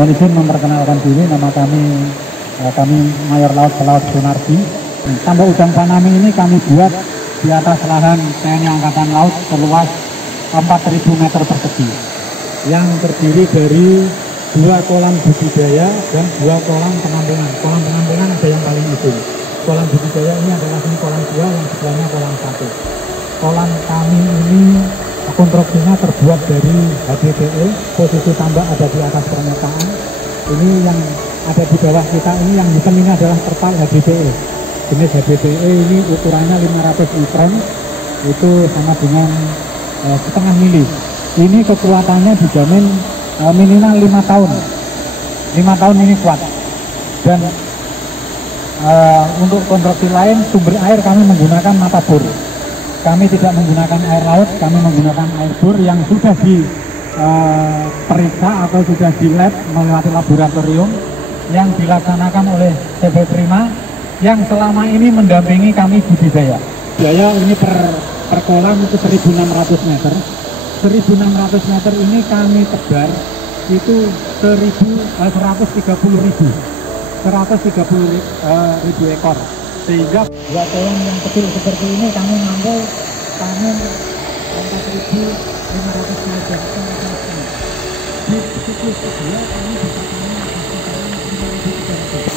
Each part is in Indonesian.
Mohon izin memperkenalkan diri, nama kami Mayor Laut Pelaut Sunardi. Tambak udang Fanami ini kami buat di atas lahan TNI Angkatan Laut seluas 4.000 meter persegi yang terdiri dari 2 kolam budidaya dan 2 kolam penampungan. Kolam penampungan ada yang paling ujung. Kolam budidaya ini adalah kolam 2, yang sebelahnya kolam 1. Kolam kami ini konstruksinya terbuat dari HDPE, posisi tambak ada di atas permukaan. Ini yang ada di bawah kita ini, yang hitam ini adalah terpal HDPE. Jenis HDPE ini ukurannya 500 mikron, itu sama dengan setengah mili. Ini kekuatannya dijamin minimal 5 tahun. 5 tahun ini kuat. Dan untuk konstruksi lain, sumber air kami menggunakan mata bor. Kami tidak menggunakan air laut, kami menggunakan air bor yang sudah diperiksa atau sudah di lab melewati laboratorium yang dilaksanakan oleh CV Prima yang selama ini mendampingi kami budidaya. Budidaya ini per kolam itu 1.600 meter. 1.600 meter ini kami tebar itu 130.000 ekor. Sehingga 2 kolam yang kecil seperti ini kami mampu tanam 4.500 meter. Di siklus kedua kami bisa tanam sekitar 5.300.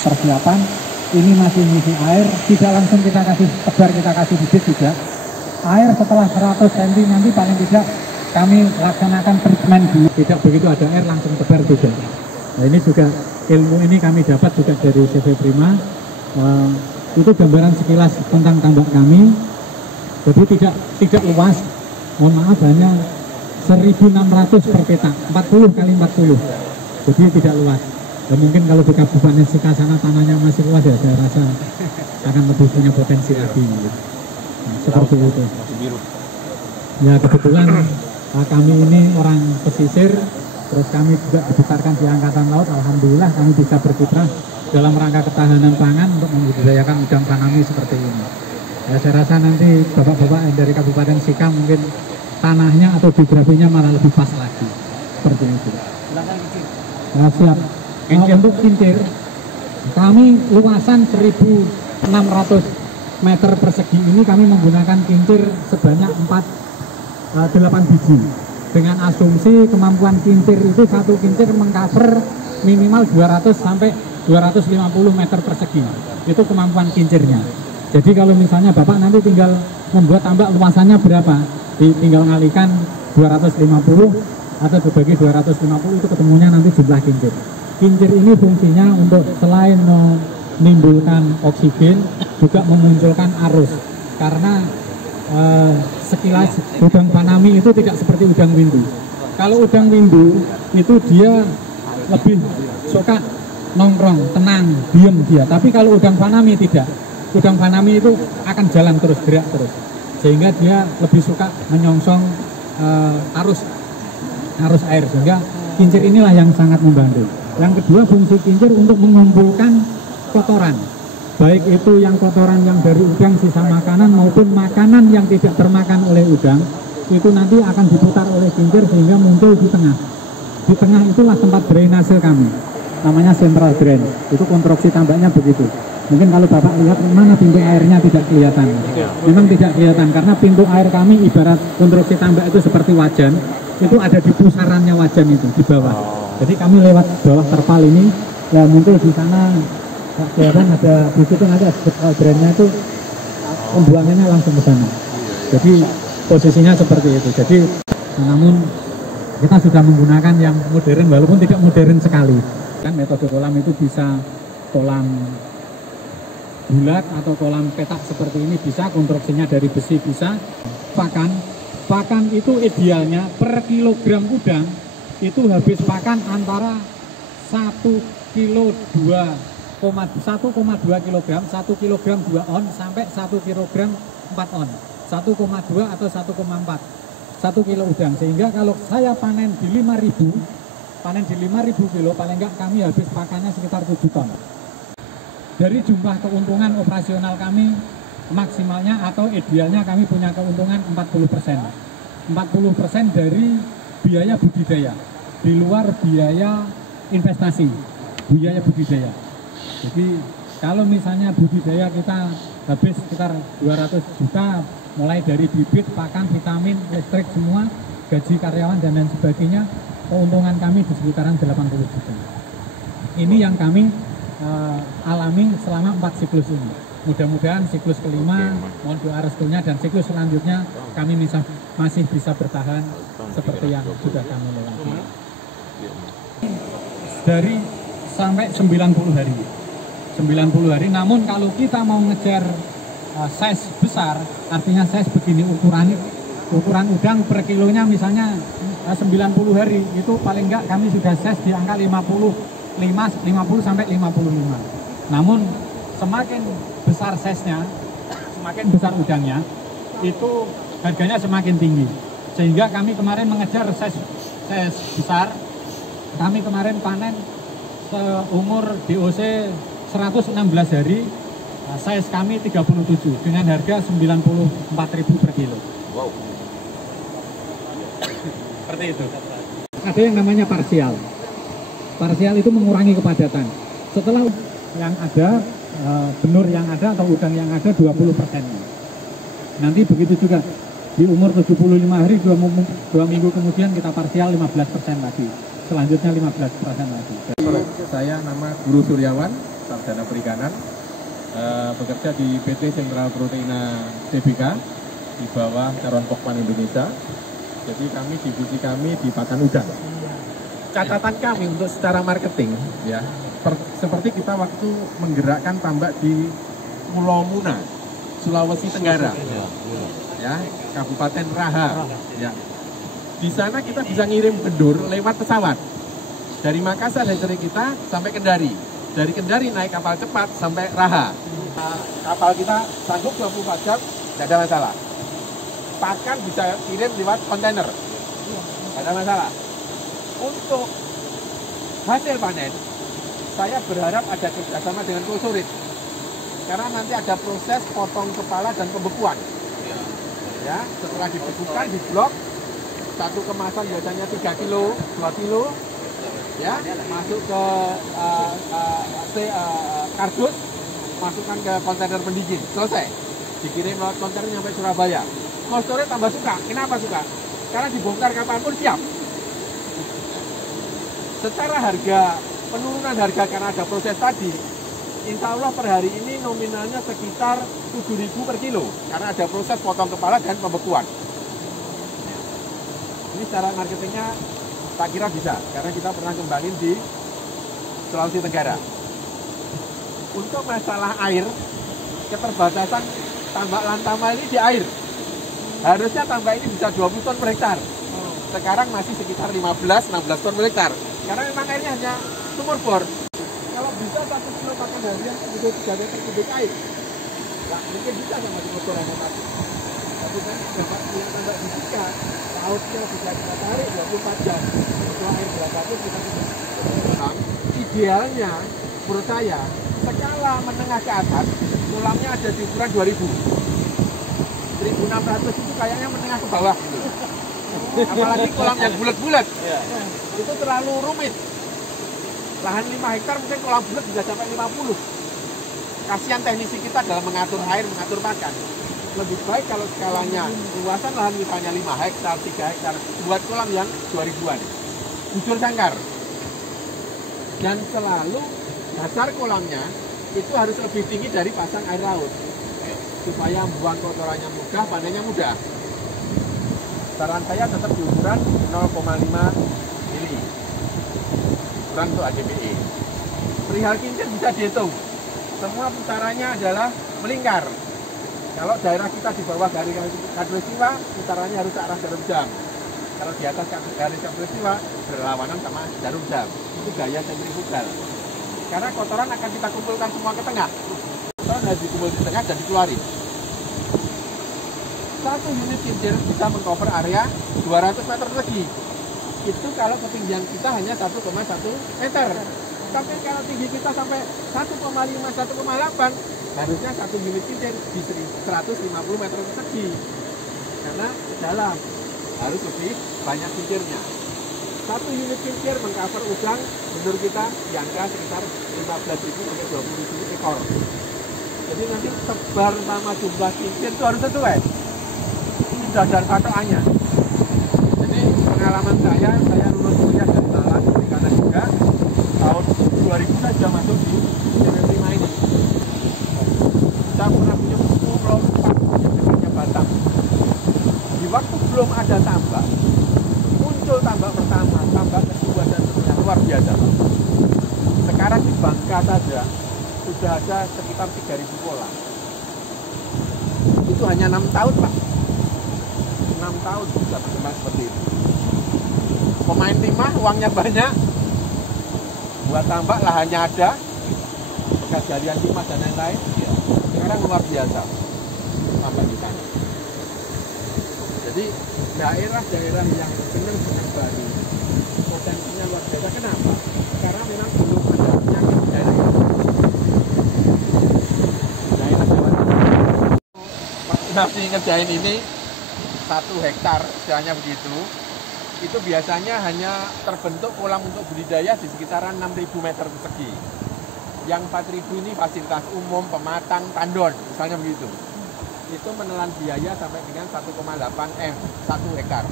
Persiapan ini masih ngisi air, tidak langsung kita kasih tebar, kita kasih bibit juga. Air setelah 100 cm nanti paling tidak kami laksanakan treatment dulu. Tidak begitu ada air langsung tebar juga. Nah, ini juga ilmu ini kami dapat juga dari CV Prima. Itu gambaran sekilas tentang tambak kami. Jadi tidak luas. Mohon maaf, hanya 1.600 per petak, 40 kali 40. Jadi tidak luas. Dan mungkin kalau di Kabupaten Sika sana tanahnya masih luas ya, saya rasa akan lebih punya potensi lagi. Nah, seperti itu. Ya kebetulan kami ini orang pesisir, terus kami juga dibesarkan di Angkatan Laut. Alhamdulillah kami bisa berkiprah dalam rangka ketahanan pangan untuk membudidayakan udang Fanami seperti ini. Ya, saya rasa nanti bapak-bapak dari Kabupaten Sika mungkin tanahnya atau geografinya malah lebih pas lagi. Seperti itu. Nah, siap. Untuk kincir, kami luasan 1.600 meter persegi ini kami menggunakan kincir sebanyak 8 biji. Dengan asumsi kemampuan kincir itu satu kincir mengcover minimal 200 sampai 250 meter persegi. Itu kemampuan kincirnya. Jadi kalau misalnya Bapak nanti tinggal membuat tambak luasannya berapa, tinggal ngalikan 250 atau dibagi 250, itu ketemunya nanti jumlah kincir. Kincir ini fungsinya untuk selain menimbulkan oksigen, juga memunculkan arus. Karena sekilas udang Fanami itu tidak seperti udang windu. Kalau udang windu itu dia lebih suka nongkrong, tenang, diem dia. Tapi kalau udang Fanami tidak. Udang Fanami itu akan jalan terus, gerak terus. Sehingga dia lebih suka menyongsong arus air. Sehingga kincir inilah yang sangat membantu. Yang kedua, fungsi kincir untuk mengumpulkan kotoran, baik itu yang kotoran yang dari udang sisa makanan maupun makanan yang tidak termakan oleh udang, itu nanti akan diputar oleh kincir sehingga muncul di tengah. Di tengah itulah tempat drainase kami, namanya central drain. Itu konstruksi tambaknya begitu. Mungkin kalau Bapak lihat mana pintu airnya tidak kelihatan. Memang tidak kelihatan karena pintu air kami ibarat konstruksi tambak itu seperti wajan, itu ada di pusarannya wajan itu di bawah. Jadi kami lewat bawah terpal ini, ya muncul di sana, kelihatan ada di situ nanti ada drainnya itu, pembuangannya langsung ke sana. Jadi posisinya seperti itu. Jadi namun kita sudah menggunakan yang modern walaupun tidak modern sekali. Kan metode kolam itu bisa kolam bulat atau kolam petak seperti ini, bisa konstruksinya dari besi, bisa. Pakan itu idealnya per kilogram udang itu habis pakan antara 1 kilo 1,2 kilogram, 1 kilogram 2 on sampai 1 kilogram 4 on, 1,2 atau 1,4 1 kilo udang. Sehingga kalau saya panen di 5.000 kilo, paling enggak kami habis pakannya sekitar 7 ton. Dari jumlah keuntungan operasional kami, maksimalnya atau idealnya kami punya keuntungan 40%. 40% dari biaya budidaya, di luar biaya investasi, biaya budidaya. Jadi kalau misalnya budidaya kita habis sekitar 200 juta, mulai dari bibit, pakan, vitamin, listrik semua, gaji karyawan dan lain sebagainya, keuntungan kami di sekitaran 80 juta. Ini yang kami alami selama 4 siklus ini. Mudah-mudahan siklus kelima, mohon doa restunya, dan siklus selanjutnya kami masih bisa bertahan seperti yang sudah kami lewati. Dari sampai 90 hari. 90 hari, namun kalau kita mau ngejar size besar, artinya size begini ukuran udang per kilonya misalnya 90 hari, itu paling enggak kami sudah size di angka 50 sampai 55. Namun semakin besar size-nya, semakin besar udangnya, itu harganya semakin tinggi. Sehingga kami kemarin mengejar size besar. Kami kemarin panen seumur DOC 116 hari, size kami 37 dengan harga 94.000 per kilo. Wow. Seperti itu. Ada yang namanya parsial. Parsial itu mengurangi kepadatan. Setelah yang ada, benur yang ada atau udang yang ada 20%. Nanti begitu juga di umur 75 hari, 2 minggu kemudian kita parsial 15% lagi. Selanjutnya 15% lagi. Saya nama Guru Suryawan, Sarjana Perikanan, bekerja di PT Sentral Proteina Tbk di bawah Caron Pokpan Indonesia. Jadi divisi kami di pakan udang. Catatan kami untuk secara marketing, ya, seperti kita waktu menggerakkan tambak di Pulau Muna, Sulawesi Tenggara, ya, Kabupaten Raha, ya. Di sana kita bisa ngirim benur lewat pesawat dari Makassar, dari kita sampai Kendari, dari Kendari naik kapal cepat sampai Raha. Kapal kita sanggup 24 jam, tidak ada masalah. Pakan bisa kirim lewat kontainer, tidak ada masalah. Untuk hasil panen, saya berharap ada kerjasama dengan Kulsurit, karena nanti ada proses potong kepala dan pembekuan. Ya, setelah dibekukan, diblok, satu kemasan biasanya 3 kilo, 2 kilo, ya, masuk ke kardus, masukkan ke kontainer pendingin, selesai. Dikirim lewat kontainer sampai Surabaya. Kulsurit tambah suka. Kenapa suka? Karena dibongkar kapanpun siap. Secara harga, penurunan harga karena ada proses tadi, insya Allah per hari ini nominalnya sekitar 7.000 per kilo, karena ada proses potong kepala dan pembekuan. Ini secara marketingnya tak kira bisa, karena kita pernah kembangin di Sulawesi Tenggara. Untuk masalah air, keterbatasan tambak Lantama ini di air. Harusnya tambak ini bisa 20 ton per hektar. Sekarang masih sekitar 15-16 ton per hektar. Karena memang airnya hanya sumur bor. Kalau bisa 1 kilo pakan harian butuh 3 meter kubik air. Nah, mungkin bisa sama sumur bor yang tadi. Tapi kan dapat yang tambak di tiga, lautnya bisa kita tarik 24 jam. Setelah air berapapun kita bisa. Idealnya, menurut saya, skala menengah ke atas, kolamnya ada di ukuran 2000. 1.600 itu kayaknya menengah ke bawah. Apalagi kolam yang bulat-bulat, itu terlalu rumit. Lahan 5 hektar mungkin kolam bulat bisa sampai 50. Kasihan teknisi kita dalam mengatur air, mengatur pakan. Lebih baik kalau skalanya luasan lahan misalnya 5 hektar, 3 hektar, buat kolam yang 2000-an. Bujur sangkar. Dan selalu dasar kolamnya itu harus lebih tinggi dari pasang air laut. Supaya buang kotorannya mudah, panennya mudah. Saran saya tetap di ukuran 0,5 mili. Ukuran untuk ADPE. Perihal kincir bisa dihitung. Semua putarannya adalah melingkar. Kalau daerah kita di bawah dari Katulistiwa, putarannya harus ke arah jarum jam. Kalau di atas garis khatulistiwa berlawanan sama jarum jam. Itu gaya sentrifugal. Karena kotoran akan kita kumpulkan semua ke tengah. Kotoran harus dikumpul di tengah dan dikeluarin. Satu unit kincir bisa mengcover area 200 meter persegi. Itu kalau ketinggian kita hanya 1,1 meter. Tapi kalau tinggi kita sampai 1,5, 1,8, harusnya satu unit kincir di 150 meter persegi. Karena dalam harus lebih banyak kincirnya. Satu unit kincir mengcover udang menurut kita di angka sekitar 15.000 sampai 20.000 ekor. Jadi nanti sebar sama jumlah kincir itu harus sesuai. Ini dasar patokannya. Jadi pengalaman saya lulus kuliah dari Malang, perikanan juga. Tahun 2000 saja masuk di DP5 ini. Kita pernah punya pulau Lupak yang namanya Batam. Di waktu belum ada tambak, muncul tambak pertama, tambak kedua dan seterusnya, luar biasa. Sekarang di Bangka saja sudah ada sekitar 3.000 pola. Itu hanya 6 tahun, Pak. 6 tahun bisa berkembang seperti itu. Pemain timah, uangnya banyak, buat tambak lahannya ada, bekas galian timah dan lain-lain. Ya. Sekarang luar biasa tambak di sana. Jadi daerah-daerah yang benar-benar baru potensinya luar biasa. Kenapa? Karena memang belum ada penyakit di daerah itu. Daerah Jawa Timur masih ngerjain ini 1 hektar, istilahnya begitu. Itu biasanya hanya terbentuk kolam untuk budidaya di sekitaran 6.000 meter persegi. Yang 4.000 ini fasilitas umum, pematang, tandon, misalnya begitu. Itu menelan biaya sampai dengan 1,8 M 1 hektar.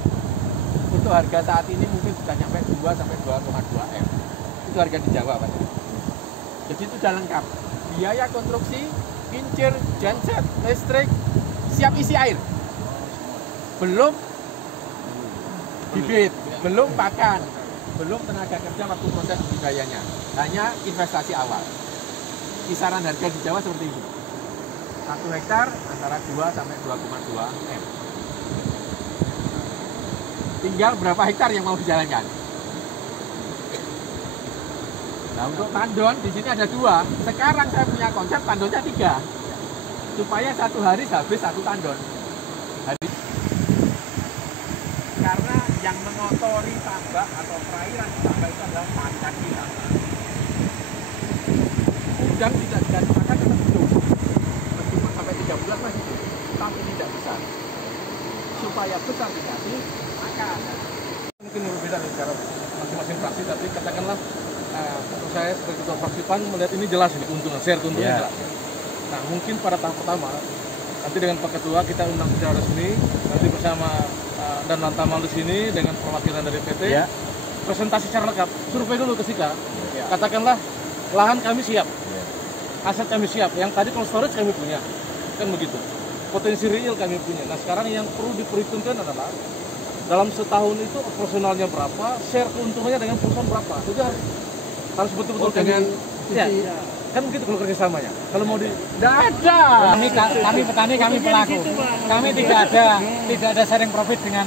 Itu harga saat ini mungkin sudah nyampe 2 sampai 2,2 M. Itu harga di Jawa, Pak. Jadi itu sudah lengkap. Biaya konstruksi, kincir, genset, listrik, siap isi air. Belum bibit, belum pakan, belum tenaga kerja waktu proses budidayanya. Hanya investasi awal. Kisaran harga di Jawa seperti itu. 1 hektar antara 2 sampai 2,2 M. Tinggal berapa hektar yang mau dijalankan. Nah, untuk tandon di sini ada 2. Sekarang saya punya konsep tandonnya 3. Supaya 1 hari habis 1 tandon. Karena yang mengotori tambak atau perairan tambak itu adalah pakan kita. Udang tidak dikasih makan karena hidup. Meskipun sampai 3 bulan masih hidup, tapi tidak besar. Supaya besar dikasih makan. Mungkin berbeda nih cara masing-masing fraksi, tapi katakanlah untuk saya sebagai ketua fraksi PAN melihat ini jelas ini keuntungan, share keuntungannya jelas. Nah mungkin pada tahap pertama nanti dengan Pak Ketua kita undang secara resmi nanti bersama dan Lantamal di sini dengan perwakilan dari PT presentasi secara lengkap, survei dulu ke Sika. Katakanlah lahan kami siap, aset kami siap, yang tadi kalau storage kami punya, kan begitu. Potensi real kami punya. Nah sekarang yang perlu diperhitungkan adalah dalam setahun itu operasionalnya berapa, share keuntungannya dengan perusahaan berapa. Itu harus betul-betul dengan kan begitu kalau kerjasamanya. Kalau mau di tidak ada. Kami petani, kami pelaku. Kami tidak ada sharing profit dengan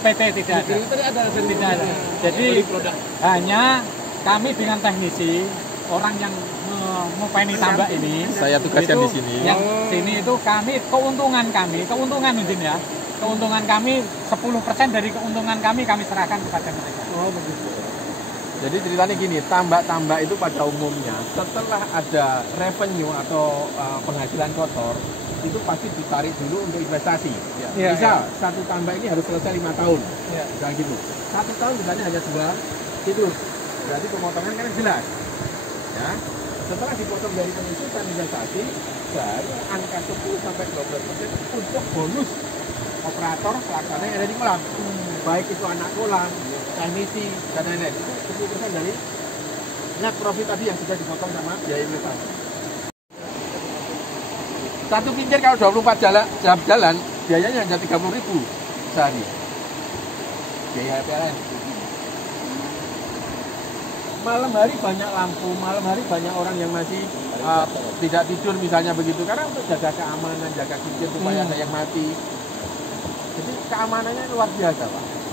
PT, tidak ada. Jadi hanya kami dengan teknisi, orang yang mengupaini tambak ini. Saya tugaskan di sini. Yang sini itu keuntungan izin ya. Keuntungan kami 10% dari keuntungan kami serahkan kepada mereka. Oh begitu. Jadi ceritanya gini, tambak-tambak itu pada umumnya setelah ada revenue atau penghasilan kotor itu pasti ditarik dulu untuk investasi. Misal satu tambak ini harus selesai 5 tahun, misalnya gitu. 1 tahun misalnya hanya 2 situs, berarti pemotongan kan jelas. Ya, setelah dipotong dari penyusutan investasi, baru angka 10 sampai 12% untuk bonus operator pelaksana yang ada di kolam. Baik itu anak kolam, teknisi, dan lain-lain. Itu 10% dari net profit tadi yang sudah dipotong sama biaya investasi. Satu kincir kalau 24 jam jalan, biayanya hanya 30.000 sehari. Biaya PLN. Malam hari banyak lampu, malam hari banyak orang yang masih tidak tidur misalnya begitu. Karena untuk jaga keamanan, jaga kincir supaya ada yang mati. Jadi keamanannya luar biasa Pak.